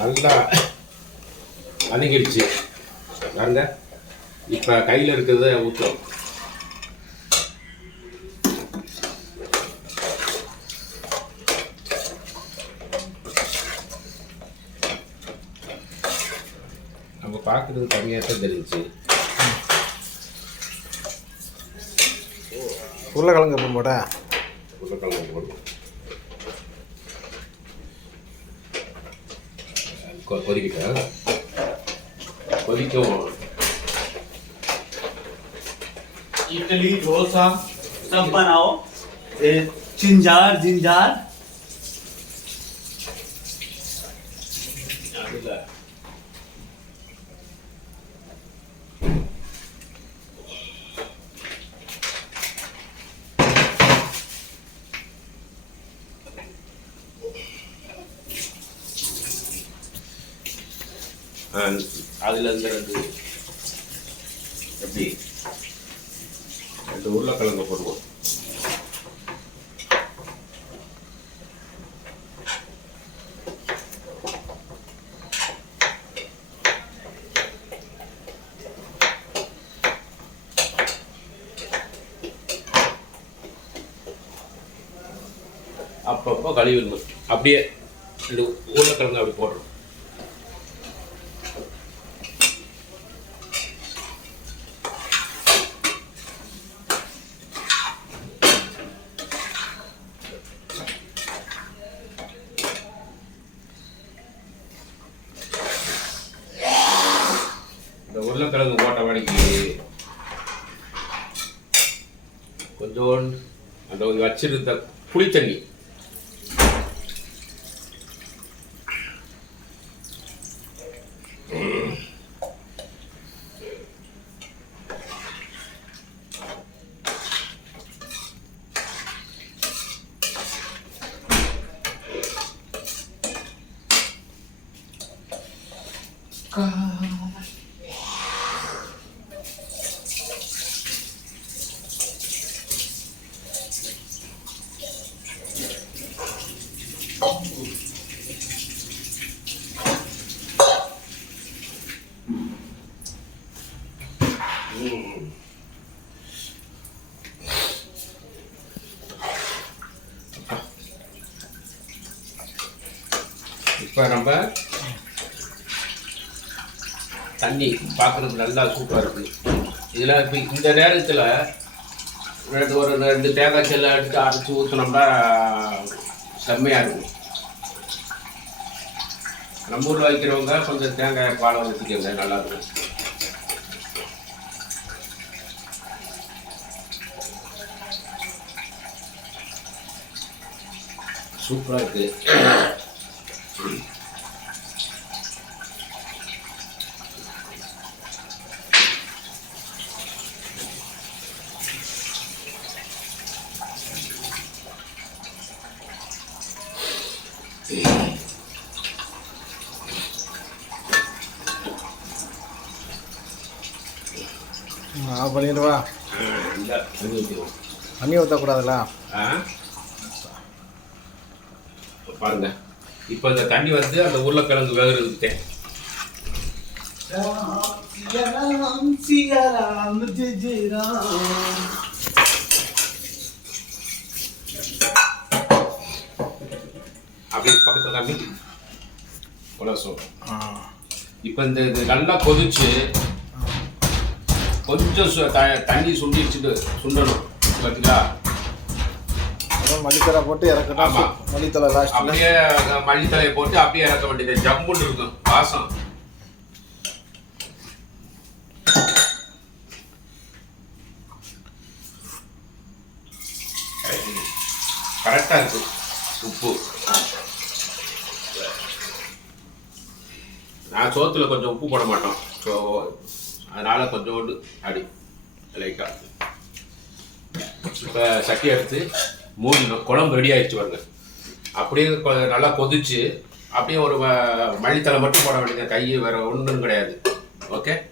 நல்லா வதங்கிடுச்சு பாருங்க. இப்போ கையில் இருக்கிறத ஊற்றுறோம் நம்ம பார்க்குறது கம்மியாக தான் தெரிஞ்சுச்சு. உருளைக்கிழங்கு போட உருளைக்கிழங்கு போடணும். கொ- கொதிக்கட்டும் கொதிக்கவும் इडली डोसा सब बनाओ ए, चिंजार जिंजार அதில் அதில் எப்படி? ரெண்டு உருளைக்கிழங்கு போடுவோம். அப்பப்போ கழிவு அப்படியே ரெண்டு உருளைக்கிழங்கு அப்படி போடுறோம் இந்த உருளைக்கிழங்கு போட்ட வடிக்கு. கொஞ்சோண்டு. அந்த வச்சிருந்த புளி தண்ணி இப்போ நம்ம தண்ணி பார்க்குறது நல்லா சூப்பராக இருக்குது இதில் இப்போ இந்த நேரத்தில் ரெண்டு ஒரு ரெண்டு தேங்காய் செல்லை எடுத்து அரைச்சி ஊற்றினோம்னா செம்மையாக இருக்கும். நம்ம ஊரில் வைக்கிறவங்க கொஞ்சம் தேங்காய் பாலை ஊற்றிக்கோங்க நல்லாயிருக்கும் சூப்பராக இருக்குது பண்ணிடுவா இல்லை தண்ணி ஊற்றக்கூடாதுல்ல பாருங்க. இப்போ இந்த தண்ணி வந்து அந்த உருளைக்கிழங்கு வேகிறதுக்கு அப்படி பக்கத்தில் காமி. உலசம் இப்போ இந்த இது நல்லா கொதிச்சு கொஞ்சம் தண்ணி சுண்டிச்சுட்டு சுண்டணும். பார்த்தீங்களா மல்லித்தலை போட்டு இறக்கணும் ஆமா. மல்லித்தலை லாஸ்ட்டில் அப்படியே மல்லித்தலையை போட்டு அப்படியே இறக்க வேண்டியது. ஜம்முன்னு இருக்கும் வாசம். கரெக்டாக இருக்கு. உப்பு. நான் சோத்துல கொஞ்சம் உப்பு போட மாட்டோம். ஸோ அதனால கொஞ்சோண்டு அடி. லைட்டாக இப்போ சட்டி எடுத்து மூடிடும் குழம்பு ரெடி ஆகிடுச்சு பாருங்க. அப்படியே நல்லா கொதிச்சு அப்படியே ஒரு வ- மல்லித்தலை மட்டும் போட வேண்டியது கை வேறு ஒன்றும் கிடையாது. ஓகே